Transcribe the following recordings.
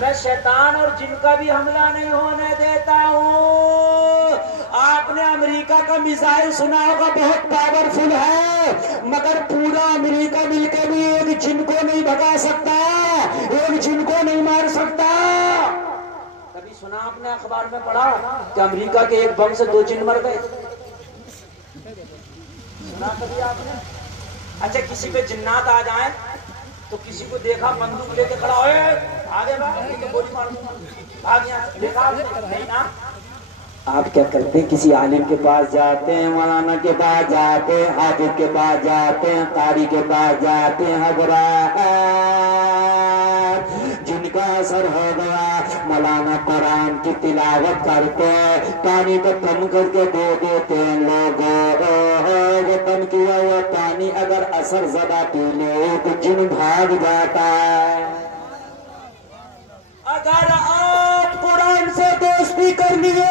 میں شیطان اور جن کا بھی حملہ نہیں ہونے دیتا ہوں۔ آپ نے امریکہ کا میزائل سنا ہوگا، بہت پاورفل ہے، مگر پورا امریکہ مل کے بھی ایک جن کو نہیں بھگا سکتا، ایک جن کو نہیں مار سکتا۔ کبھی سنا آپ نے اخبار میں پڑھا کہ امریکہ کے ایک بم سے 2 جن مر گئے؟ سنا کبھی آپ نے؟ اچھا کسی پہ جنات آ جائیں تو کسی کو دیکھا بندوق لے کے کھڑا ہوئے آگے بھاگ، گولی مار دوں گا، آگے دیکھا آپ نے؟ نہیں نا۔ آپ کیا کرتے ہیں؟ کسی عالم کے پاس جاتے ہیں، مولانا کے پاس جاتے ہیں، حافظ کے پاس جاتے ہیں، قاری کے پاس جاتے ہیں، حضرات جن کا اثر ہو گیا مولانا قرآن کی تلاوت کرتے پانی کو کم کر کے دے دیتے ہیں لوگوں، وہ کم کیا ہوا پانی اگر اثر زدہ پی لے تو جن بھاگ جاتا ہے۔ اگر آپ قرآن سے دوستی کر لیے،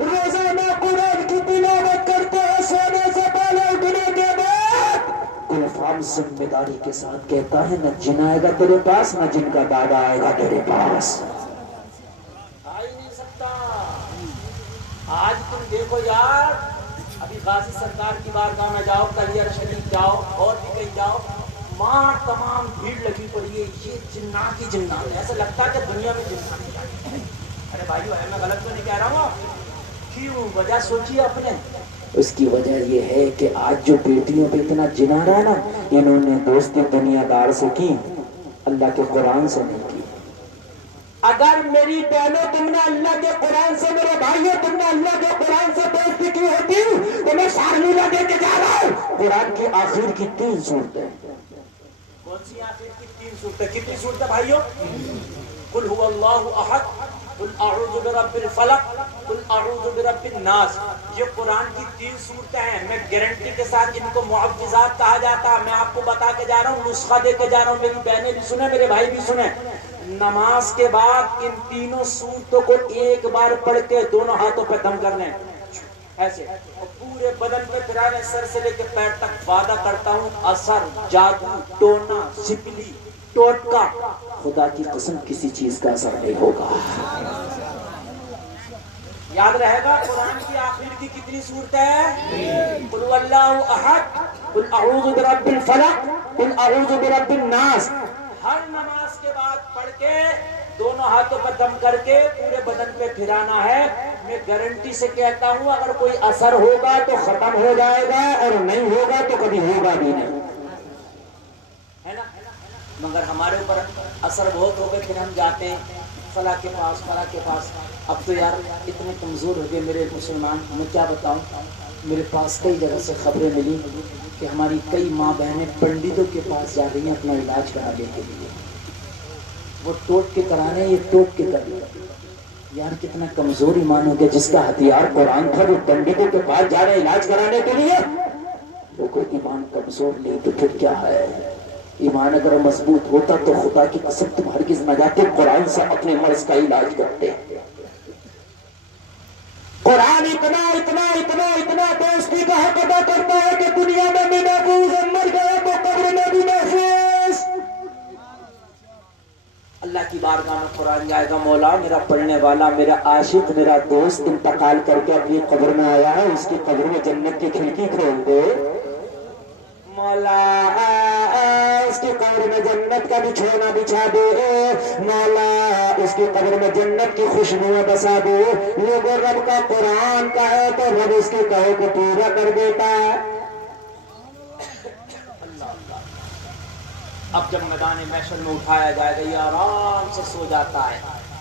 روزانہ قرآن کی تلاوت کرتے ہیں، سونے سے پہلے اٹھنے کے بعد، گلفام ذمہ داری کے ساتھ کہتا ہے نہ جن آئے گا تیرے پاس، نہ جن کا دادا آئے گا تیرے پاس، آ ہی نہیں سکتا۔ آج تم دیکھو یار، ابھی غازی سرکار کی بارگاہ میں جاؤ، کلیئر شریف جاؤ، اور بھی کہیں جاؤ، وہاں تمام بھیڑ لگی پڑی ہے، یہ جنات ہی جنات ہے، ایسا لگتا ہے کہ دنیا میں جنات ہی جنات ہے۔ ارے بھائیو میں غلط تو نہیں کہہ رہا ہوں؟ کیوں؟ وجہ سوچیے اپنے۔ اس کی وجہ یہ ہے کہ آج جو بیٹیوں پہ اتنا جن آ رہا ہے نا، انہوں نے دوستی دنیا دار سے کی، اللہ کے قرآن سے نہیں کی۔ اگر میری بہنوں تم نے اللہ کے قرآن سے، میرے بھائیوں تم نے اللہ کے قرآن سے دوستی کی ہوتی تو میں شارمیلا دے کے جا رہا ہوں قرآن کی آخر کی 3 صورتیں۔ کون سی آخر کی 3 صورتیں؟ کتنی صورتیں بھائیوں؟ قل هو اللہ احد، قل اعوذ برب الفلق، قل اعوذ برب الناس۔ یہ قرآن کی 3 صورتیں ہیں، میں گارنٹی کے ساتھ ان کو معوذات کہا جاتا ہے۔ میں آپ کو بتا کے جا رہا ہوں، نسخہ دے کے جا رہا ہوں، میری بہنیں بھی سنیں، میرے بھائی بھی سنیں۔ نماز کے بعد ان تینوں صورتوں کو ایک بار پڑھ کے دونوں ہاتھوں پہ دم کرنے ایسے، اور پورے بدن پہ پھرانے، سر سے لے کے پیر تک۔ وعدہ کرتا ہوں اثر، جادو، ٹونا، سپلی، ٹوٹکا، خدا کی قسم کسی چیز کا اثر نہیں ہوگا۔ یاد رہے گا قرآن کی آخر کی کتنی صورتیں ہیں؟ قل هو اللہ احد، قل اعوذ برب الفلق، قل اعوذ برب الناس۔ ہر نماز کے بعد پڑھ کے دونوں ہاتھوں پر دم کر کے پورے بدن پہ پھرانا ہے۔ میں گارنٹی سے کہتا ہوں اگر کوئی اثر ہوگا تو ختم ہو جائے گا، اور نہیں ہوگا تو کبھی ہوگا بھی نہیں، ہے نا؟ مگر ہمارے اوپر اثر بہت ہو گئے، پھر ہم جاتے ہیں فلاں کے پاس، فلاں کے پاس۔ اب تو یار اتنے کمزور ہو گئے میرے مسلمان، میں کیا بتاؤں، میرے پاس کئی جگہ سے خبریں ملی کہ ہماری کئی ماں بہنیں پنڈتوں کے پاس جا رہی ہیں اپنا علاج کرانے کے لیے۔ وہ ٹوٹ کے کرانے، یہ ٹوک کے کرنے۔ یار کتنا کمزور ایمان ہو گیا، جس کا ہتھیار قرآن تھا وہ پنڈتوں کے پاس جا رہے علاج کرانے کے لیے۔ وہ کوئی ایمان کمزور نہیں تو پھر کیا ہے؟ ایمان اگر مضبوط ہوتا تو خدا کی قسم تم ہرگز نہ جاتے، قرآن سے اپنے مرض کا علاج کرتے۔ قرآن اتنا اتنا اتنا اتنا دوستی کا حق ادا کرتا ہے کہ دنیا میں بھی محفوظ ہے، مر گیا تو قبر میں بھی محفوظ۔ اللہ کی بارگاہ میں قرآن جائے گا، مولا میرا پڑھنے والا، میرا عاشق، میرا دوست انتقال کر کے اپنی قبر میں آیا ہے، اس کی قبر میں جنت کی کھڑکی کھول دے مولا، اس کی قبر میں جنت کا بچھونا بچھا دے مولا، اس کی قبر میں جنت کی خوشبوئیں بسا دے۔ لوگوں رب کا قرآن کا ہے تو رب اس کی کہے کو پورا کر دیتا ہے۔ اب جب میدان محشر میں اٹھایا جائے گا یہ آرام سے سو جاتا ہے،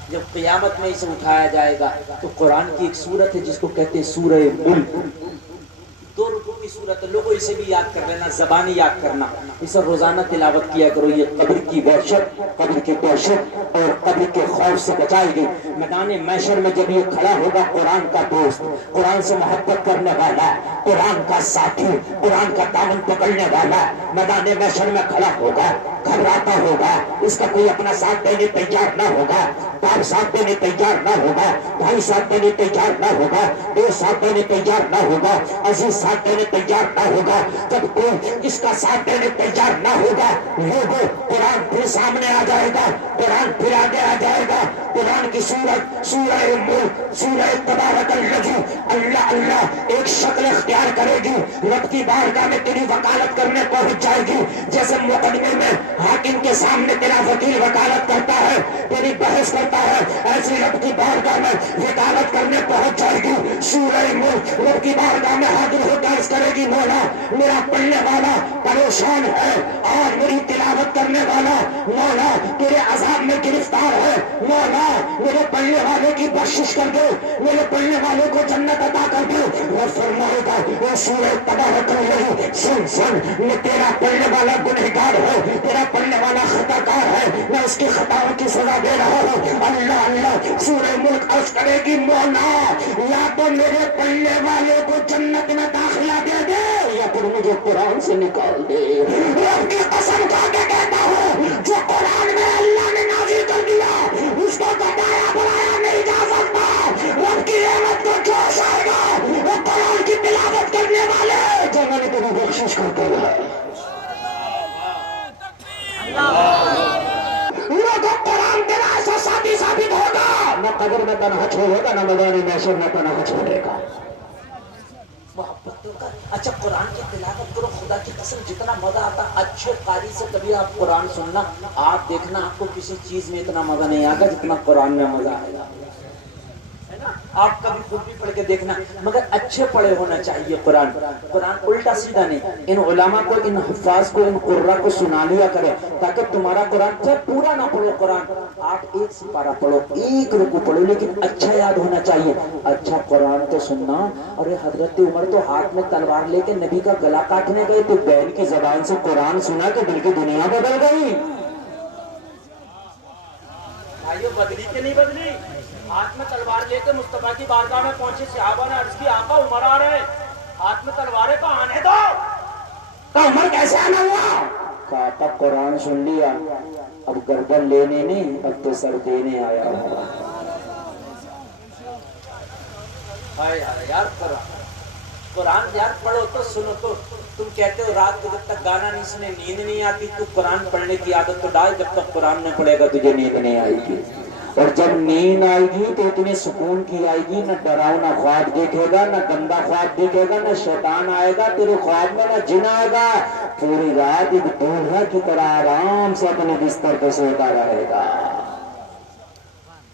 جب قیامت میں اسے اٹھایا جائے گا تو قرآن کی ایک سورت ہے جس کو کہتے ہیں سورہ ملک، 2 رکوع کی سورت ہے، لوگوں اسے بھی یاد کر لینا، زبانی یاد کرنا، اسے روزانہ تلاوت کیا کرو۔ یہ قبر کی وحشت، قبر کی دہشت اور قبر کے خوف سے بچائے گی۔ میدان محشر میں جب یہ کھڑا ہوگا قرآن کا دوست، قرآن سے محبت کرنے والا، قرآن کا ساتھی، قرآن کا دامن پکڑنے والا، میدان محشر میں کھڑا ہوگا، گھبراتا ہوگا، اس کا کوئی اپنا ساتھ دینے تیار نہ ہوگا، باپ ساتھ دینے تیار نہ ہوگا، بھائی ساتھ دینے تیار نہ ہوگا، دوست ساتھ دینے تیار نہ ہوگا، عزیز ساتھ دینے تیار نہ ہوگا۔ جب کوئی اس کا ساتھ دینے تیار نہ ہوگا، لوگوں قرآن پھر سامنے آ جائے گا، قرآن پھر آگے کی صورت سورہ ملک، سورہ تبارک الذی، اللہ اللہ ایک شکل اختیار کرے گی، رب کی بارگاہ میں تیری وکالت کرنے پہنچ جائے گی، جیسے مقدمے میں حاکم کے سامنے تیرا وکیل وکالت کرتا ہے، تیری بحث کرتا ہے، ایسی رب کی بارگاہ میں وکالت کرنے پہنچ جائے گی۔ سورہ ملک رب کی بارگاہ میں حاضر ہو کر عرض کرے گی، مولا میرا پڑھنے والا پریشان ہے اور میری تلاوت کرنے والا مولا تیرے عذاب میں گرفتار ہے، مولا میرے پڑھنے والے کی بخشش کر دو، میرے پڑھنے والے کو جنت عطا کر دو۔ وہ فرمائے گا وہ سورہ تبارک الذی، سن سن میں تیرا پڑھنے والا گنہگار ہے، تیرا پڑھنے والا خطا کار ہے، میں اس کی خطاؤں کی سزا دے رہا ہوں۔ اللہ اللہ سورہ ملک عرض کرے گی، مولا یا تو میرے پڑھنے والے کو جنت میں داخلہ دے دے یا پھر مجھے قرآن سے نکال دے۔ رب کی قسم کھا کے کہتا ہوں، جو قرآن میں اللہ نے نازل کر دیا اس کو گھٹایا بڑھایا نہیں جا سکتا۔ رب کی رحمت کو جوش آئے گا وہ قرآن کی تلاوت کرنے والے جو میں نے تمہیں بخشش کرتے رہے۔ لوگوں قرآن تیرا ایسا ساتھی ثابت ہوگا، نہ قبر میں تنہا چھوڑے گا، نہ میدان محشر میں تنہا چھوڑے گا۔ محبت کا اچھا قرآن کی تلاوت کرو، خدا کی قسم جتنا مزہ آتا اچھے قاری سے کبھی آپ قرآن سننا، آپ دیکھنا آپ کو کسی چیز میں اتنا مزہ نہیں آگا جتنا قرآن میں مزہ آئے گا، ہے نا؟ آپ کبھی خود بھی پڑھ کے دیکھنا، مگر اچھے پڑھے ہونا چاہیے قرآن۔ قرآن الٹا سیدھا نہیں، ان علماء کو، ان حفاظ کو، ان قرآن کو سنا لیا کرے تاکہ تمہارا قرآن چاہے پورا نہ پڑھو، قرآن آپ ایک سپارہ پڑھو، ایک رکوع پڑھو، لیکن اچھا یاد ہونا چاہیے۔ اچھا قرآن تو سننا۔ اور یہ حضرت عمر تو ہاتھ میں تلوار لے کے نبی کا گلا کاٹنے گئے تو بہن کی زبان سے قرآن سنا کہ دل کی دنیا بدل گئی۔ بھائیو بدلی کہ نہیں بدلی؟ ہاتھ میں تلوار لے کے مصطفیٰ کی بارگاہ میں پہنچے، صحابہ نے عرض کی، آقا عمر آ رہے، ہاتھ میں تلواریں کو آنے دو۔ تو عمر کیسے آنا ہوا؟ کہا تھا قرآن سن لیا، اب گردن لینے نہیں، اب تو سر دینے آیا ہوا۔ یار قرآن یار پڑھو تو سنو تو، تم کہتے ہو رات کو جب تک گانا نہیں سنے نیند نہیں آتی، تو قرآن پڑھنے کی عادت تو ڈال، جب تک قرآن نہ پڑھے گا تجھے نیند نہیں آئے گی، اور جب نیند آئے گی تو اتنے سکون کی آئے گی، نہ ڈراؤنا خواب دیکھے گا، نہ گندا خواب دیکھے گا، نہ شیطان آئے گا تیرے خواب میں، نہ جن آئے گا، پوری رات ایک دولہا کی طرح آرام سے اپنے بستر پہ سوتا رہے گا۔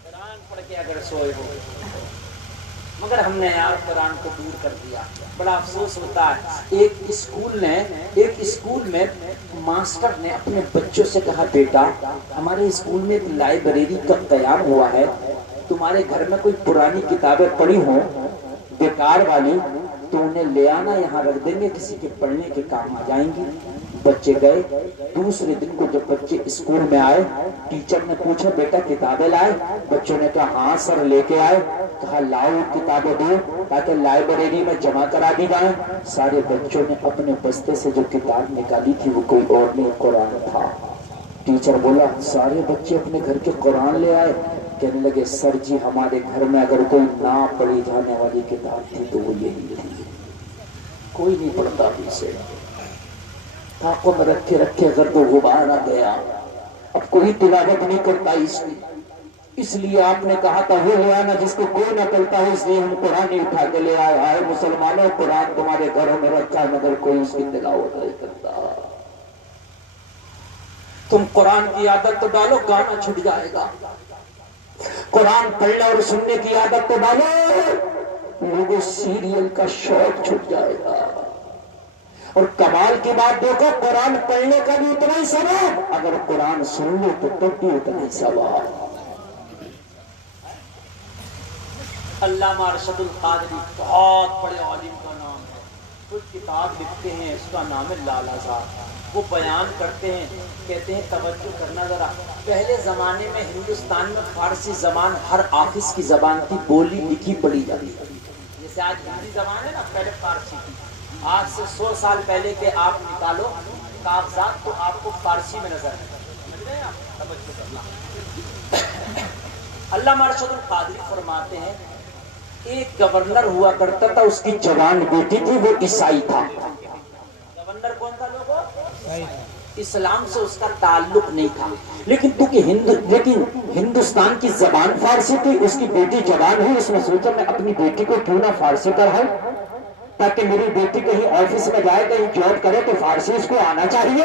قرآن پڑھ کے اگر سوئے ہو، مگر ہم نے یار قرآن کو دور کر دیا، بڑا افسوس ہوتا ہے۔ ایک اسکول میں ماسٹر نے اپنے بچوں سے کہا، بیٹا ہمارے اسکول میں ایک لائبریری کا قیام ہوا ہے، تمہارے گھر میں کوئی پرانی کتابیں پڑھی ہوں بیکار والی تو انہیں لے آنا، یہاں رکھ دیں گے، کسی کے پڑھنے کے کام آ جائیں گی۔ بچے گئے، دوسرے دن کو جب بچے اسکول میں آئے، ٹیچر نے پوچھا بیٹا کتابیں لائے؟ بچوں نے کہا ہاں سر لے کے آئے۔ کہا لاؤ کتابیں دو تاکہ لائبریری میں جمع کرا دی جائیں۔ سارے بچوں نے اپنے بستے سے جو کتاب نکالی تھی وہ کوئی اور نہیں، قرآن تھا۔ ٹیچر بولا سارے بچے اپنے گھر کے قرآن لے آئے؟ کہنے لگے سر جی ہمارے گھر میں اگر کوئی نہ پڑھی جانے والی کتاب تھی تو وہ یہی تھی، کوئی نہیں پڑھتا اسے، آنکھوں میں رکھے رکھے گرد و غبار آ گیا، اب کوئی تلاوت نہیں کرتا اس کی، اس لیے آپ نے کہا تھا وہ لے آنا جس کو کوئی نہ پڑھتا ہو، اس لیے ہم قرآن ہی اٹھا کے لے آئے۔ آئے مسلمانوں، قرآن تمہارے گھروں میں رکھا ہے مگر کوئی اس کی تلاوت نہیں کرتا۔ تم قرآن کی عادت تو ڈالو، گانا چھٹ جائے گا۔ قرآن پڑھنے اور سننے کی عادت تو ڈالو، لوگوں سیریل کا شوق چھٹ جائے گا۔ اور کمال کی بات دیکھو، قرآن پڑھنے کا بھی اتنا ہی ثواب، اگر قرآن سن لو تو تب بھی اتنا ہی ثواب۔ علامہ ارشد القادری بہت بڑے عالم کا نام ہے، کچھ کتاب لکھتے ہیں، اس کا نام ہے لالا زار۔ وہ بیان کرتے ہیں، کہتے ہیں توجہ کرنا ذرا، پہلے زمانے میں ہندوستان میں فارسی زبان ہر آفس کی زبان تھی، بولی لکھی پڑھی جاتی تھی، جیسے آج ہندی زبان ہے نا، پہلے فارسی تھی۔ آج سے 100 سال پہلے کے آپ نکالو کاغذات تو آپ کو فارسی میں نظر آئے۔ علامہ ارشد القادری فرماتے ہیں ایک گورنر ہوا کرتا تھا، اس کی جوان بیٹی تھی، وہ عیسائی تھا۔ گورنر کون تھا لوگوں؟ اسلام سے اس کا تعلق نہیں تھا، لیکن ہندوستان کی زبان فارسی تھی، اس کی بیٹی جوان ہوئی، اس نے سوچا میں اپنی بیٹی کو کیوں نہ فارسی پڑھاؤں، تاکہ میری بیٹی کہیں آفس میں جائے کہیں جاب کرے تو فارسی اس کو آنا چاہیے.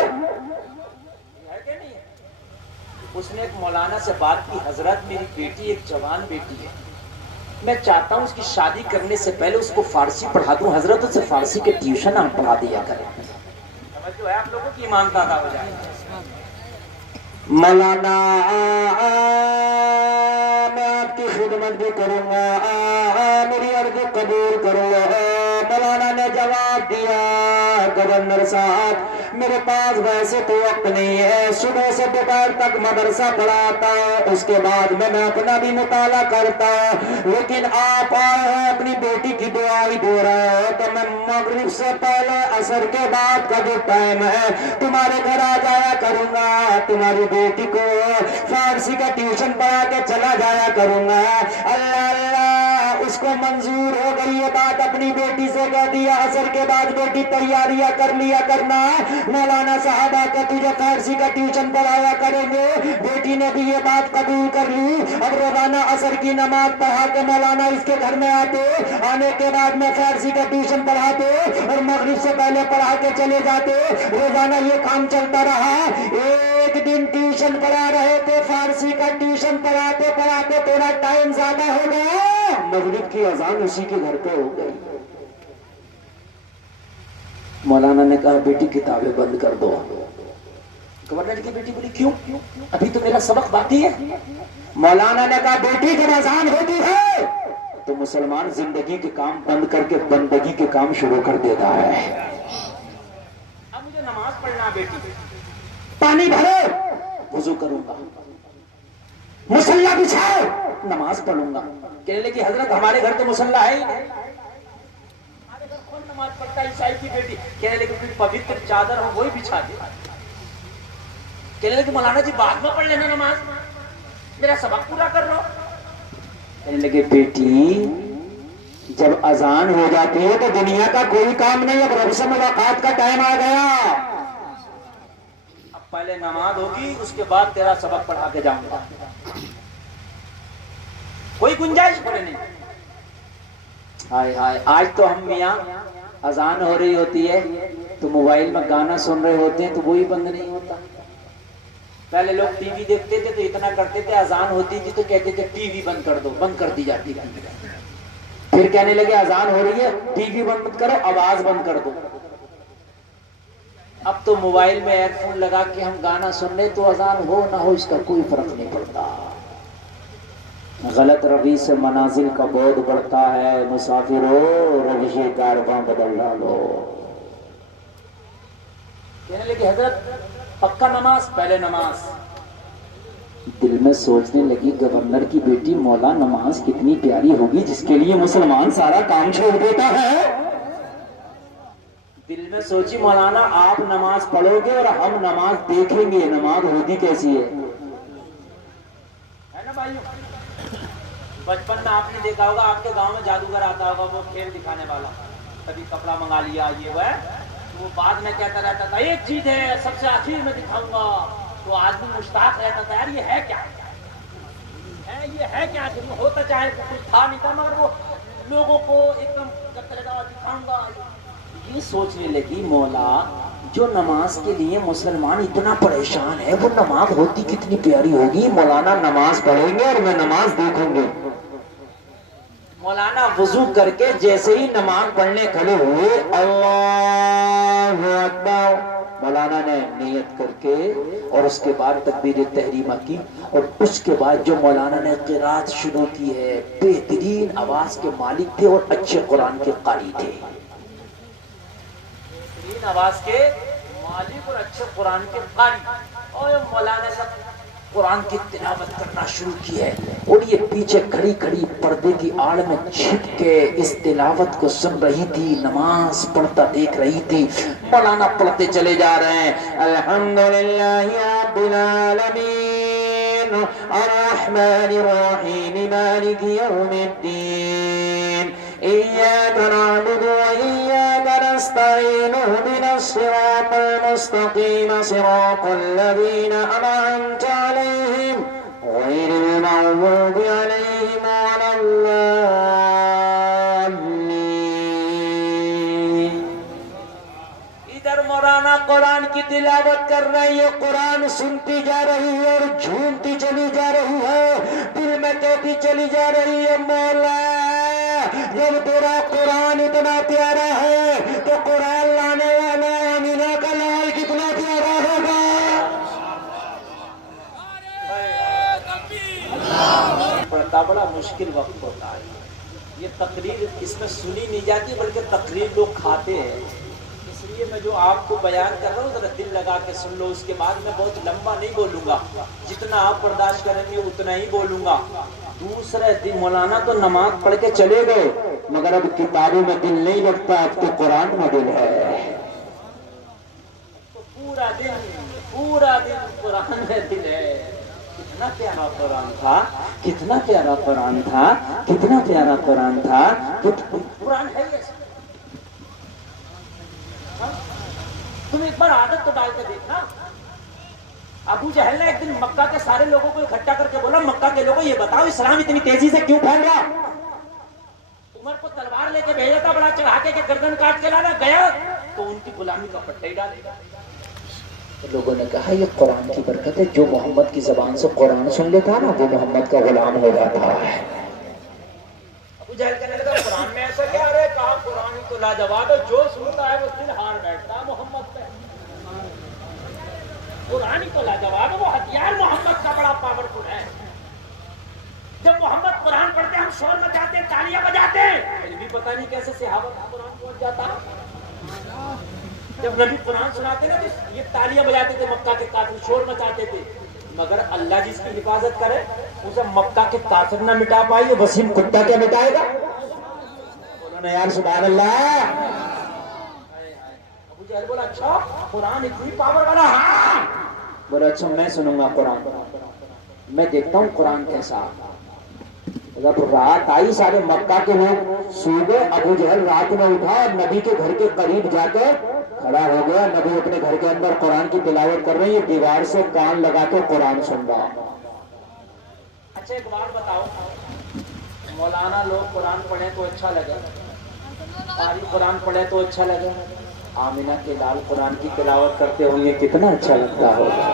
اس نے ایک مولانا سے بات کی، حضرت میری بیٹی ایک جوان بیٹی ہے، میں چاہتا ہوں اس کی شادی کرنے سے پہلے اس کو فارسی پڑھا دوں. حضرت اسے فارسی کے ٹیوشن ہم پڑھا دیا کریں. جو ہے آپ لوگوں کی ایمان دادا ہو جائے. مولانا میں آپ کی خدمت بھی کروں گا، میری عرض قبول کرو. مولانا نے جواب دیا، گورنر صاحب میرے پاس ویسے تو وقت نہیں ہے، صبح سے دوپہر تک مدرسہ پڑھاتا ہوں، اس کے بعد میں اپنا بھی مطالعہ کرتا ہوں، لیکن آپ آئے ہیں اپنی بیٹی کی دعائی دے رہے ہو تو میں مغرب سے پہلے عصر کے بعد کا جو ٹائم ہے تمہارے گھر آ جایا کروں گا، تمہاری بیٹی کو فارسی کا ٹیوشن پڑھا کے چلا جایا کروں گا. اللہ اللہ، اس کو منظور ہو گئی یہ بات، اپنی بیٹی سے کہہ دیا عصر کے بعد بیٹی تیاریاں کر لیا کرنا، مولانا صاحب آ کے تجھے فارسی کا ٹیوشن پڑھایا کریں گے. بیٹی نے بھی یہ بات قبول کر لی. اب روزانہ عصر کی نماز پڑھا کے مولانا اس کے گھر میں آتے، آنے کے بعد میں فارسی کا ٹیوشن پڑھاتے اور مغرب سے پہلے پڑھا کے چلے جاتے. روزانہ یہ کام چلتا رہا. ایک دن ٹیوشن پڑھا رہے تھے، فارسی کا ٹیوشن پڑھاتے پڑھاتے تھوڑا ٹائم زیادہ ہو گیا، مغرب کی اذان اسی کے گھر پہ ہو گئی. مولانا نے کہا بیٹی کتابیں بند کر دو. گورنر کی بیٹی بولی کیوں؟ ابھی تو میرا سبق باقی ہے. مولانا نے کہا بیٹی جب اذان ہوتی ہے تو مسلمان زندگی کے کام بند کر کے بندگی کے کام شروع کر دیتا ہے. اب مجھے نماز پڑھنا، بیٹی پانی بھرو وضو کروں گا، مصلی بچھاؤ نماز پڑھوں گا. کہنے لگی حضرت ہمارے گھر تو مصلی ہے ہی نہیں، ہمارے گھر کون نماز پڑھتا ہے؟ عیسائی کی بیٹی. کہنے لگی کوئی پوتر چادر ہو وہی بچھا دے. کہنے لگے مولانا جی بعد میں پڑھ لینا نماز، میرا سبق پورا کر لو. کہنے لگے بیٹی جب اذان ہو جاتی ہے تو دنیا کا کوئی کام نہیں، اب رب سے ملاقات کا ٹائم آ گیا، اب پہلے نماز ہوگی اس کے بعد تیرا سبق پڑھا کے جاؤں گا. کوئی گنجائش پڑے نہیں. ہائے ہائے، آج تو ہم میاں اذان ہو رہی ہوتی ہے تو موبائل میں گانا سن رہے ہوتے ہیں تو وہی بند نہیں ہوتا. پہلے لوگ ٹی وی دیکھتے تھے تو اتنا کرتے تھے، اذان ہوتی تھی تو کہتے تھے ٹی وی بند کر دو، بند کر دی جاتی تھی. پھر کہنے لگے اذان ہو رہی ہے ٹی وی بند کرو، آواز بند کر دو. اب تو موبائل میں ایئر فون لگا کے ہم گانا سن لیں تو اذان ہو نہ ہو اس کا کوئی فرق نہیں پڑتا. غلط روی سے منازل کا بعد بڑھتا ہے، مسافرو روش کارواں بدل ڈالو. کہنے لگے حضرت پکا نماز، پہلے نماز. دل میں سوچنے لگی گورنر کی بیٹی مولا نماز کتنی پیاری ہوگی جس کے لیے مسلمان سارا کام چھوڑ دیتا ہے. دل میں سوچی مولانا آپ نماز پڑھو گے اور ہم نماز دیکھیں گے، نماز ہوتی کیسی ہے نا بھائیو. بچپن میں آپ نے دیکھا ہوگا آپ کے گاؤں میں جادوگر آتا ہوگا، وہ کھیل دکھانے والا، کبھی کپڑا منگا لیا یہ وہ ہے، تو وہ بعد میں کہتا رہتا تھا ایک چیز ہے سب سے آخر میں دکھاؤں گا. تو آدمی مشتاق رہتا تھا یار یہ ہے کیا ہے، یہ ہے کیا. وہ ہوتا چاہے کچھ تھا نہیں تھا مگر وہ لوگوں کو ایک دم کرتا رہتا دکھاؤں گا. یہ سوچنے لگی مولا جو نماز کے لیے مسلمان اتنا پریشان ہے وہ نماز ہوتی کتنی پیاری ہوگی. مولانا نماز پڑھیں گے اور میں نماز دیکھوں گے. مولانا وضو کر کے جیسے ہی نماز پڑھنے کھڑے ہوئے اللہ اکبر، مولانا نے نیت کر کے اور اس کے بعد تکبیر تحریمہ کی اور اس کے بعد جو مولانا نے قرات شروع کی ہے، بہترین آواز کے مالک تھے اور اچھے قرآن کے قاری تھے. بہترین آواز کے مالک اور اچھے قرآن کے قاری، اور مولانا نے قرآن کی تلاوت کرنا شروع کی ہے اور یہ پیچھے کھڑی کھڑی پردے کی آڑ میں چھپ کے اس تلاوت کو سن رہی تھی، نماز پڑھتا دیکھ رہی تھی. مولانا پڑھتے چلے جا رہے ہیں الحمدللہ رب العالمین الرحمن الرحیم مالک یوم الدین ایاک نعبد و ایاک نستعین اهدنا الصراط المستقیم صراط الذین انعمت علیہم غیر المغضوب المغضوب عليهم ولا الضالين. ادھر مولانا قرآن کی تلاوت کر رہی ہے، قرآن سنتی جا رہی ہے اور جھومتی چلی جا رہی ہے، دل میں کہتی چلی جا رہی ہے مولا جب تیرا قرآن اتنا پیارا ہے تو قرآن لانے والا آمینہ کا لال کتنا پیارا ہوگا. پڑھتا بڑا مشکل وقت ہوتا ہے. یہ تقریر اس میں سنی نہیں جاتی بلکہ تقریر لوگ کھاتے ہیں. اس لیے میں جو آپ کو بیان کر رہا ہوں ذرا دل لگا کے سن لو. اس کے بعد میں بہت لمبا نہیں بولوں گا، جتنا آپ برداشت کریں گے اتنا ہی بولوں گا. دوسرے دن مولانا تو نماز پڑھ کے چلے گئے مگر اب کتابوں میں دل نہیں لگتا، اب تو قرآن میں دل ہے. تو پورا دن قرآن میں دل ہے. کتنا پیارا قرآن تھا، کتنا پیارا قرآن تھا، کتنا پیارا قرآن تھا. قرآن ہے یہ. تم ایک بار عادت تو ڈال کے دیکھنا. ابو جہل نے ایک دن مکہ کے سارے لوگوں کو اکٹھا کر کے بولا مکہ کے لوگوں یہ بتاؤ اسلام اتنی تیزی سے کیوں پھیل رہا. عمر کو تلوار لے کے بھیجا تھا بڑا چڑھا کے گردن کاٹ کے لانا گیا تو ان کی غلامی کا پٹا ہی ڈالے گا. لوگوں نے کہا یہ قرآن کی برکت ہے، جو محمد کی زبان سے قرآن سن لیتا نا وہ محمد کا غلام ہو جاتا ہے. ابو جہل کہنے لگا قرآن میں ایسا کیا؟ ارے کہا قرآن ہی تو لاجواب ہے، جو سنتا ہے وہ دل ہار بیٹھتا ہے محمد پہ. قرآن ہی تو لاجواب ہے، وہ ہتھیار محمد کا بڑا پاورفل ہے. جب محمد قرآن پڑھتے ہم شور مچاتے تالیاں بجاتے، پھر بھی پتہ نہیں کیسے صحابہ کا قرآن پہنچ جاتا. جب نبی قرآن سناتے نا تو یہ تالیاں بجاتے تھے، مکہ کے کافر شور مچاتے تھے. مگر اللہ جس کی حفاظت کرے اسے مکہ کے کافر نہ مٹا پائی، وسیم کتا کیا مٹائے گا؟ بولو نا یار سبحان اللہ. ابو جہل بولا اچھا قرآن اتنی پاور والا؟ ہاں. بولا اچھا میں سنوں گا قرآن، میں دیکھتا ہوں قرآن کیسا. جب رات آئی سارے مکہ کے لوگ سو گئے. ابو جہل رات میں اٹھا اور نبی کے گھر کے قریب جا کے کھڑا ہو گیا. نبی اپنے گھر کے اندر قرآن کی تلاوت کر رہے ہیں، دیوار سے کان لگا کے قرآن سن رہا. اچھا ایک بات بتاؤ، مولانا لوگ قرآن پڑھیں تو اچھا لگے، قاری قرآن پڑھے تو اچھا لگے، آمینہ کے لال قرآن کی تلاوت کرتے ہوئے کتنا اچھا لگتا ہوگا.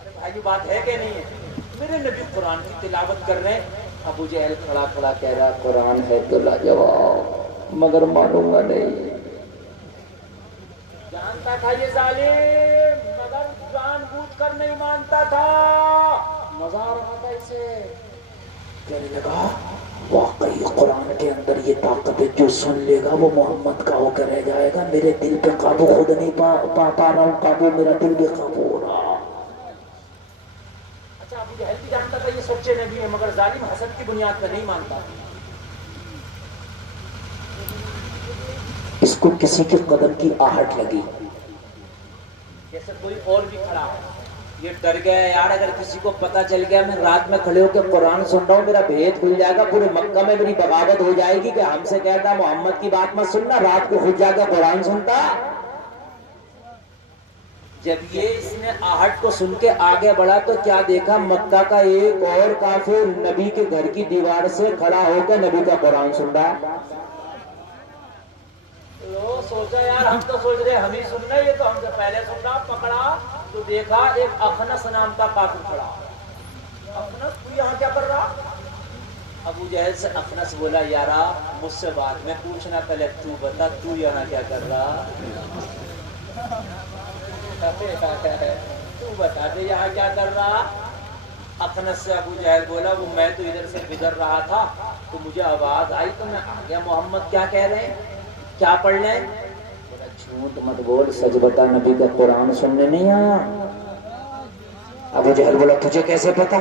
ارے بھائی بات ہے کہ نہیں ہے؟ میرے نبی قرآن کی تلاوت کر رہے ہیں. ابو جہل کھڑا کھڑا کہہ رہا قرآن ہے تو لاجواب مگر مانوں گا نہیں. جانتا تھا یہ ظالم مگر جان بوجھ کر نہیں مانتا تھا. مزہ آ رہا تھا اسے. کہنے لگا واقعی قرآن کے اندر یہ طاقت ہے، جو سن لے گا وہ محمد کا ہو کر رہ جائے گا. میرے دل پہ قابو خود نہیں پا رہا ہوں، قابو میرا دل بھی قابو ہو رہا. اچھا ابو جہل بھی جانتا تھا یہ سچے نبی ہے مگر ظالم حسد کی بنیاد پر نہیں مانتا. اس کو کسی کے قدم کی آہٹ لگی، جیسے کوئی اور بھی کھڑا ہے. یہ ڈر گیا یار اگر کسی کو پتا چل گیا میں رات میں کھڑے ہو کے قرآن سن رہا ہوں میرا بھید کھل جائے گا، پورے مکہ میں میری بغاوت ہو جائے گی کہ ہم سے کہتا محمد کی بات مت سننا، رات کو خود جا کے قرآن سنتا. جب یہ اس نے آہٹ کو سن کے آگے بڑھا تو کیا دیکھا مکہ کا ایک اور کافر نبی کے گھر کی دیوار سے کھڑا ہو کے نبی کا قرآن سن رہا ہے. سوچا یار ہم تو سوچ رہے ہم ہی سننا، یہ تو ہم سے پہلے سن رہا. پکڑا تو دیکھا ایک اخنس نام کا کافر کھڑا. اخنس تو یہاں کیا کر رہا؟ ابو جہل سے اخنس بولا یارا مجھ سے بعد میں پوچھنا، پہلے تو بتا تو یہاں کیا کر رہا. تو بتا دے یہاں کیا کر رہا. اخنس سے ابو جہل بولا وہ میں تو ادھر سے گزر رہا تھا تو مجھے آواز آئی تو میں آ گیا. محمد کیا کہہ رہے ہیں، کیا پڑھ لیں؟ بولا جھوٹ مت بول، سچ بتا نبی کا قرآن سننے نہیں آیا. ابو جہل بولا تجھے کیسے پتا؟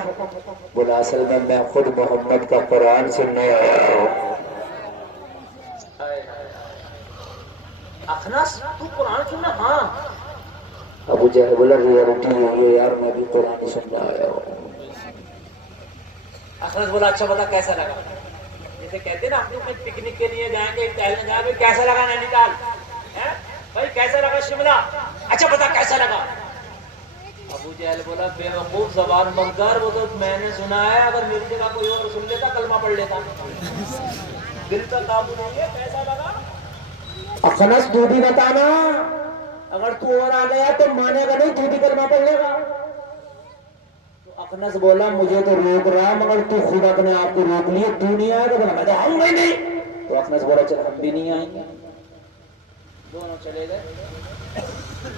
بولا اصل میں خود محمد کا قرآن سننے آیا ہوں. اخنس تو قرآن سننا؟ ہاں. ابو جہل بولا ریئلٹی ہے یار میں بھی قرآن سننے آیا ہوں. اخنس بولا اچھا بتا کیسا لگا؟ جیسے کہتے نا ہم لوگ پکنک کے لیے جائیں گے ٹہلنے جائیں گے، کیسا لگا نینی تال بھائی، کیسا لگا شملہ، اچھا بتا کیسا لگا. ابو ابو جہل بولا بے وقوف زبان بند کر، وہ تو میں نے سنا ہے، اگر میری جگہ کوئی اور سن لیتا کلمہ پڑھ لیتا۔ دل کا قابو نہیں ہے، پیسہ لگا۔ اخنس تو بھی بتانا، اگر تو اور آ گیا تو مانے گا نہیں، تو بھی کلمہ پڑھ لے گا۔ تو اخنس بولا مجھے تو روک رہا، مگر تو خود اپنے آپ کو روک لیے، تو نہیں آئے گا؟ میں تو آؤں گا نہیں۔ تو اخنس بولا چل ہم بھی نہیں آئیں گے، دونوں چلے گئے۔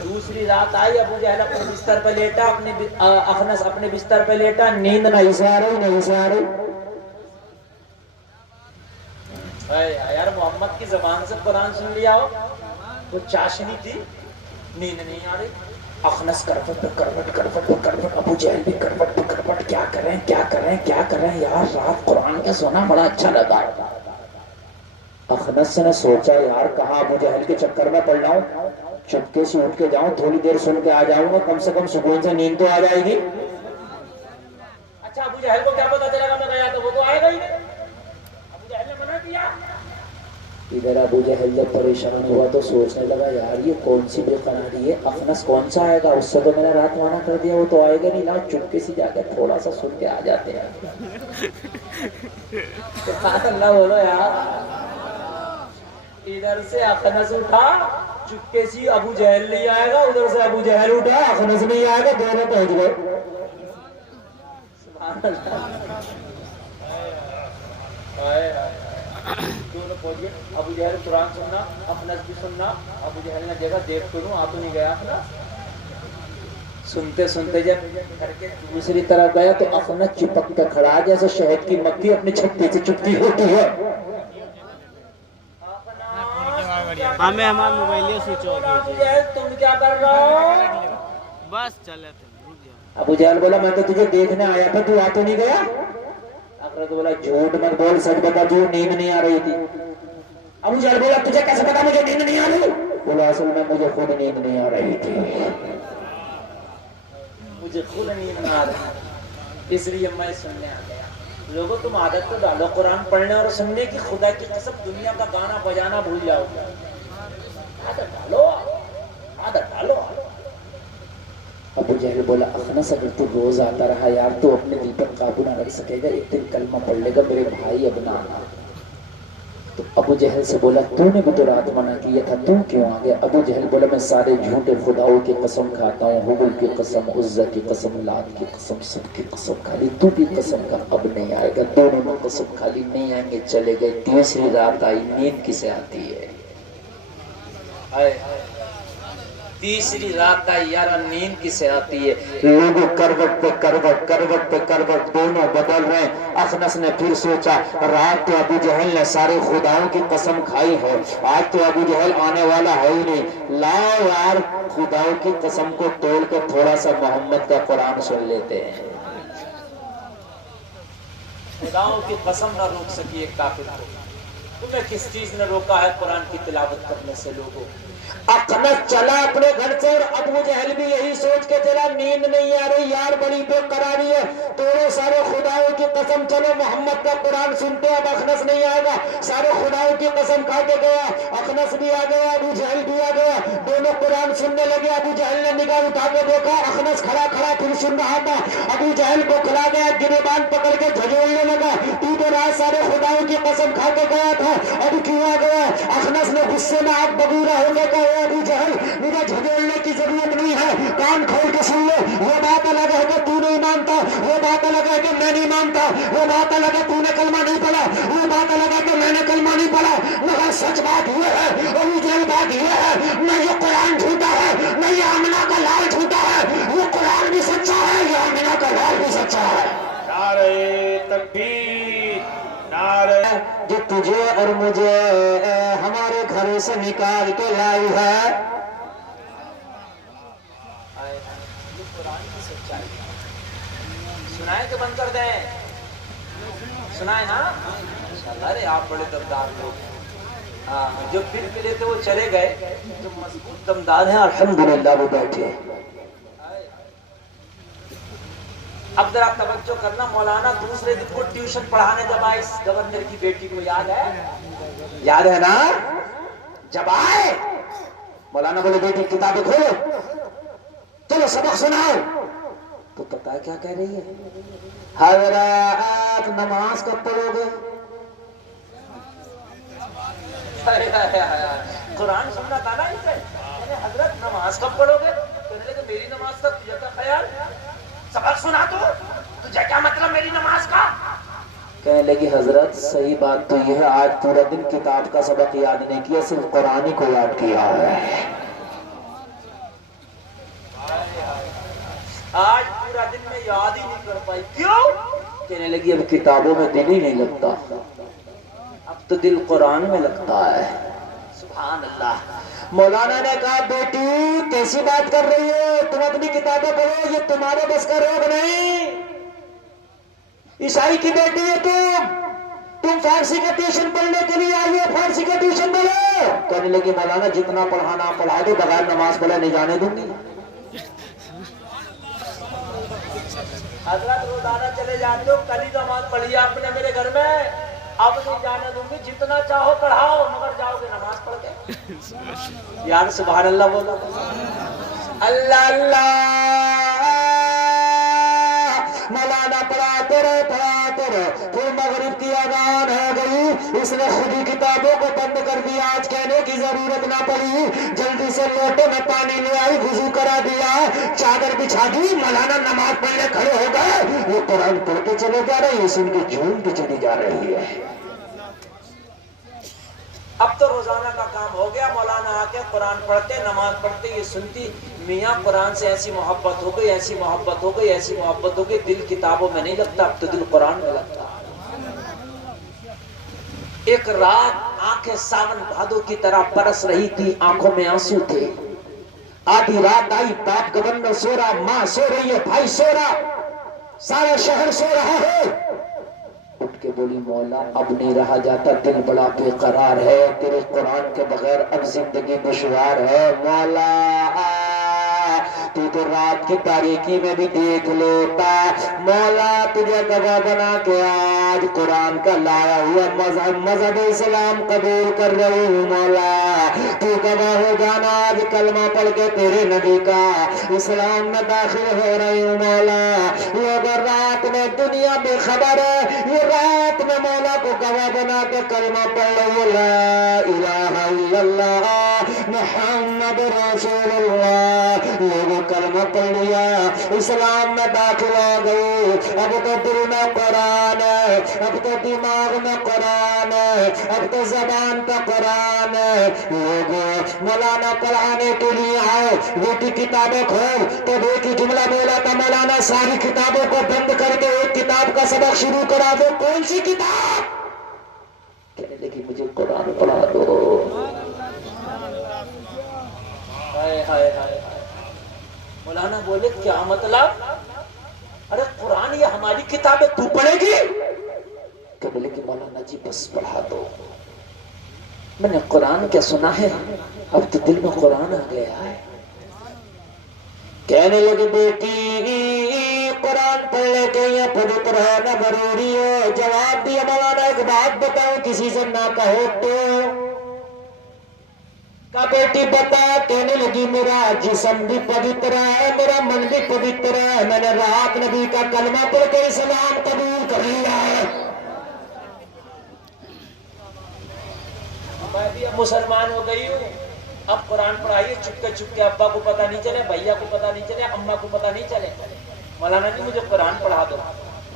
دوسری رات آئی، ابو جہل اپنے بستر پہ لیٹا، اخنس اپنے بستر پہ لیٹا، نیند نہیں سے آ رہی، نہیں سے آ رہی۔ یار محمد کی زبان سے قرآن سن لیا ہو، وہ چاشنی تھی، نیند نہیں آ رہی۔ اخنس کروٹ پہ کروٹ، کروٹ پہ کروٹ، ابو جہل بھی کروٹ پہ کروٹ، کیا کریں کیا کریں کیا کریں یار، رات قرآن کا سونا بڑا اچھا لگا۔ اخنس نے سوچا یار کہاں ابو جہل کے چکر میں پڑ رہا ہوں، چپکے سے اٹھ کے جاؤں، تھوڑی دیر سن کے آ جاؤں گا، کم سے کم سکون سے نیند تو آ جائے گی۔ اچھا ابو جہل کو کیا پتا چلے گا میں گیا تو وہ تو آئے گا ہی نہیں، ابو جہل نے منع کیا۔ ادھر ابو جہل جب پریشان ہوا تو سوچنے لگا یار یہ کون سی بے قراری ہے، اخنس کون سا آئے گا، اس سے تو میں نے رات منع کر دیا، وہ تو آئے گا نہیں، لا چپکے سے جا کے تھوڑا سا سن کے آ جاتے ہیں۔ اللہ بولو یار۔ ادھر سے اخنس اٹھا، چپکے سے ابو جہل نہیں آئے گا، ادھر سے ابو جہل اٹھا، اخنس نہیں آئے گا، دونوں پہنچ گئے۔ دونوں پہنچ گئے، ابو جہل قرآن سننا، اخنس بھی سننا۔ ابو جہل نے دیکھا دیکھ تو لوں، آ تو نہیں گیا اخنس۔ سنتے سنتے جب گھر کے دوسری طرف گیا تو اخنس چپک کر کھڑا، جیسے شہد کی مکھی اپنی چھتی سے چپتی ہوتی ہے۔ ہمیں ہمارا موبائل سوئچ آف ابو جہل تم کیا کر رہا ہو؟ بس چلے تھے۔ ابو جہل بولا میں تو تجھے دیکھنے آیا تھا، تو آ تو نہیں گیا؟ اخنس بولا جھوٹ مت بول، سچ بتا، جو نیند نہیں آ رہی تھی۔ ابو جہل بولا تجھے کیسے پتا مجھے نیند نہیں آ رہی؟ بولا اصل میں مجھے خود نیند نہیں آ رہی تھی، مجھے خود نیند نہ آ رہی، اس لیے میں سننے آ گیا۔ لوگوں تم عادت تو ڈالو قرآن پڑھنے اور سننے کی، خدا کی قسم دنیا کا گانا بجانا بھول جاؤ گے، عادت ڈالو، عادت ڈالو۔ ابو جہل بولا اخنس اگر تو روز آتا رہا یار تو اپنے دل پر قابو نہ رکھ سکے گا، ایک دن کلمہ پڑھ لے گا، میرے بھائی اب نہ آنا۔ تو ابو جہل سے بولا تو نے بھی تو رات منع کیا تھا، تو کیوں آ گیا؟ ابو جہل بولا میں سارے جھوٹے خداؤں کی قسم کھاتا ہوں، حبل کی قسم، عزا کی قسم، لات کی قسم، سب کی قسم کھا لی، تو بھی قسم کا اب نہیں آئے گا۔ دونوں نے قسم کھا لی، نہیں آئیں گے، چلے گئے۔ تیسری رات آئی، نیند کسے آتی ہے؟ تیسری رات آئی یار، نیند کسے آتی ہے؟ لوگوں کروٹ پہ کروٹ، کروٹ پہ کروٹ، دونوں بدل رہے ہیں۔ اخنس نے پھر سوچا رات تو ابو جہل نے سارے خداؤں کی قسم کھائی ہے، آج تو ابو جہل آنے والا ہے ہی نہیں، لاؤ یار خداؤں کی قسم کو توڑ کے تھوڑا سا محمد کا قرآن سن لیتے ہیں۔ خداؤں کی قسم نہ روک سکی ایک کافر کو، تمہیں کس چیز نے روکا ہے قرآن کی تلاوت کرنے سے؟ لوگوں اخنس چلا اپنے گھر سے، اور ابو جہل بھی یہی سوچ کے چلا نیند نہیں آ رہی یار، بڑی بے قراری ہے، توڑو سارے خداؤں کی قسم، چلو محمد کا قرآن سنتے، اب اخنس نہیں آئے گا۔ سارے خداؤں کی قسم کھا کے گیا، اخنس بھی آ گیا، ابو جہل بھی آ گیا، دونوں قرآن سننے لگے۔ ابو جہل نے نگاہ اٹھا کے دیکھا، اخنس کھڑا کھڑا پھر سن رہا تھا۔ ابو جہل کو کھلا گیا، گریبان پکڑ کے جھجھولنے لگا، تو رات سارے خداؤں کی قسم کھا کے گیا تھا، اب کیوں آ گیا؟ اخنس نے غصے میں آگ بگورا ہونے کا، ابو جہل مجھے جھگڑنے کی ضرورت نہیں ہے، کان کھول کے سن لو، وہ بات الگ ہے کہ تو نہیں مانتا، وہ بات الگ ہے کہ میں نہیں مانتا، وہ بات الگ ہے تو نے کلمہ نہیں پڑھا، وہ بات الگ ہے کہ میں نے کلمہ نہیں پڑھا، مگر سچ بات یہ ہے، ابو جہل بات یہ ہے، نہ یہ قرآن جھوٹا ہے، نہ یہ آمنہ کا لال جھوٹا ہے، وہ قرآن بھی سچا ہے، یہ آمنہ کا لال بھی سچا ہے۔ نعرہ تکبیر، نعرہ جو تجھے اور مجھے ہمارے گھر سے نکال کے لائی ہے، سنائے کہ بند کر دیں؟ سنائے نا؟ ارے آپ بڑے دمدار لوگ ہیں، ہاں جو پھر ملے تھے وہ چلے گئے، جو مضبوط دمدار ہیں الحمدللہ وہ بیٹھے۔ اب ذرا توجہ کرنا، مولانا دوسرے دن کو ٹیوشن پڑھانے جب آئے اس گورنر کی بیٹی کو، یاد ہے؟ یاد ہے نا؟ جب آئے مولانا بولے بیٹی کتابیں کھولو، چلو سبق سناؤ، تو پتا ہے کیا کہہ رہی ہے؟ حضرات نماز کب پڑھو گے؟ قرآن سننا تھا نا اسے، حضرت نماز کب پڑھو گے؟ کہنے لگے میری نماز کا تجھے کا خیال، سبق سنا تو تجھے کیا مطلب میری نماز کا؟ کہنے لگی حضرت صحیح بات تو یہ ہے آج پورا دن کتاب کا سبق یاد نہیں کیا، صرف قرآن ہی کو یاد کیا ہے۔ آج پورا دن میں یاد ہی نہیں کر پائی، کیوں؟ کہنے لگی اب کتابوں میں دل ہی نہیں لگتا، اب تو دل قرآن میں لگتا ہے۔ سبحان اللہ۔ مولانا نے کہا بیٹی کیسی بات کر رہی ہو، تم اپنی کتابیں پڑھو، یہ تمہارے بس کا روگ نہیں، عیسائی کی بیٹی ہے تم فارسی کا ٹیوشن پڑھنے کے لیے آئی ہو، فارسی کا ٹیوشن پڑھو۔ کہنے لگی مولانا جتنا پڑھانا پڑھا دو، بغیر نماز پڑھے نہیں جانے دوں گی۔ حضرت روزانہ چلے جاتے ہو، کل ہی نماز پڑھی آپ نے میرے گھر میں، اب نہیں جانے دوں گی، جتنا چاہو پڑھاؤ مگر جاؤ گے نماز پڑھ کے۔ یار سبحان اللہ بولو، اللہ اللہ۔ مولانا پڑھاتے رہے، پھر مغرب کی اذان ہو گئی، اس نے خود ہی کتابوں کو بند کر دیا، آج کہنے کی ضرورت نہ پڑی، جلدی سے لوٹے میں پانی لے آئی، وضو کرا دیا، چادر بچھا دی، مولانا نماز پڑھنے کھڑے ہو گئے، وہ قرآن پڑھتے چلے جا رہے ہیں، سن کے جھومتی چلی جا رہی ہے۔ اب تو روزانہ کا کام ہو گیا، مولانا آ کے قرآن پڑھتے، نماز پڑھتے، یہ سنتی، میاں قرآن سے ایسی محبت ہو گئی، ایسی محبت ہو گئی، ایسی محبت ہو گئی، دل کتابوں میں نہیں لگتا، اب تو دل قرآن میں لگتا۔ ایک رات آنکھیں ساون بھادو کی طرح برس رہی تھی، آنکھوں میں آنسو تھے، آدھی رات آئی، باپ گورنر سو رہا، ماں سو رہی ہے، بھائی سو رہا، سارا شہر سو رہا ہے، اٹھ کے بولی مولا اب نہیں رہا جاتا، دل بڑا بے قرار ہے، تیرے قرآن کے بغیر اب زندگی دشوار ہے، مولا تو رات کی تاریکی میں بھی دیکھ لیتا، مولا تجھے گواہ بنا کے آج قرآن کا لایا ہوا مذہب اسلام قبول کر رہی ہوں، مولا تو گواہ ہو جانا، آج کلمہ پڑھ کے تیرے نبی کا اسلام میں داخل ہو رہی ہوں، مولا یہ اگر رات میں دنیا بے خبر ہے، یہ رات میں مولا کو گواہ بنا کے کلمہ پڑھ رہی ہے، لا الہ الا اللہ محمد رسول اللہ، لوگوں کلمہ پڑھ لیا، اسلام میں داخل ہو گئی، اب تو دل میں قرآن ہے، اب تو دماغ میں قرآن ہے، اب تو زبان پہ قرآن ہے، لوگوں مولانا پڑھانے کے لیے آؤ، بیٹی کتابیں کھول، تو ایک ہی جملہ بولا تھا مولانا ساری کتابوں کو بند کر کے ایک کتاب کا سبق شروع کرا دو، کون سی کتاب؟ کہنے لگی مجھے قرآن پڑھا دو۔ ہائے ہائے ہائے، مولانا بولے کیا مطلب؟ ارے قرآن یہ ہماری کتابیں تو پڑھے گی؟ کہنے لگی مولانا جی بس پڑھا دو، میں نے قرآن کیا سنا ہے، اب تو دل میں قرآن آ گیا ہے۔ کہنے لگے بیٹی قرآن پڑھنے کے یہ پوتر ہونا ضروری ہے، جواب دیا مولانا ایک بات بتاؤ کسی سے نہ کہو تو، کہا بیٹی بتا، کہنے لگی میرا جسم بھی پوتر ہے، میرا من بھی پوتر ہے، میں نے رات نبی کا کلمہ پڑھ کے اسلام قبول کر لیا ہے، میں بھی اب مسلمان ہو گئی ہوں، اب قرآن پڑھائیے چپ کے ابا کو پتہ نہیں چلے، بھیا کو پتہ نہیں چلے، اماں کو پتہ نہیں چلے، مولانا جی مجھے قرآن پڑھا دو۔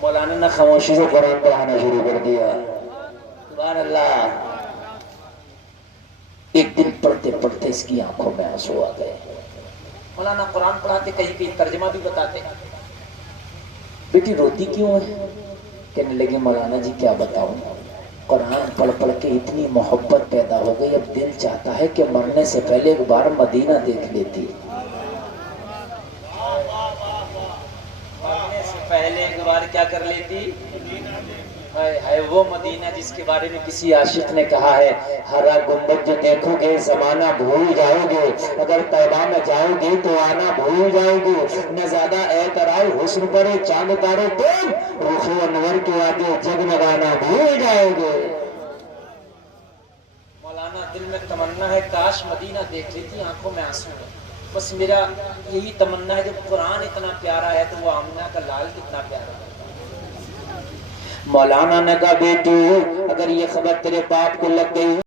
مولانا نے خاموشی سے قرآن پڑھانا شروع کر دیا، سبحان اللہ۔ ایک دن پڑھتے پڑھتے اس کی آنکھوں میں آنسو آ گئے، مولانا قرآن پڑھاتے کہیں کہیں ترجمہ بھی بتاتے، بیٹی روتی کیوں ہے؟ کہنے لگے مولانا جی کیا بتاؤں، قرآن پڑھ پڑھ کے اتنی محبت پیدا ہو گئی، اب دل چاہتا ہے کہ مرنے سے پہلے ایک بار مدینہ دیکھ لیتی، مرنے سے پہلے ایک بار کیا کر لیتی؟ ہے وہ مدینہ جس کے بارے میں کسی عاشق نے کہا ہے، ہرا گنبد جو دیکھو گے زمانہ بھول جاؤ گے، اگر طیبہ میں جاؤ گے تو آنا بھول جاؤ گے، نہ زیادہ اعتراض حسن پر چاند تارو تم رخ انور کے آگے جگمگانا بھول جاؤ گے۔ مولانا دل میں تمنا ہے کاش مدینہ دیکھ لیتی، آنکھوں میں آنسو ہے، بس میرا یہی تمنا ہے، جب قرآن اتنا پیارا ہے تو وہ آمنہ کا لال کتنا پیارا ہے۔ مولانا نے کہا بیٹی اگر یہ خبر تیرے باپ کو لگ گئی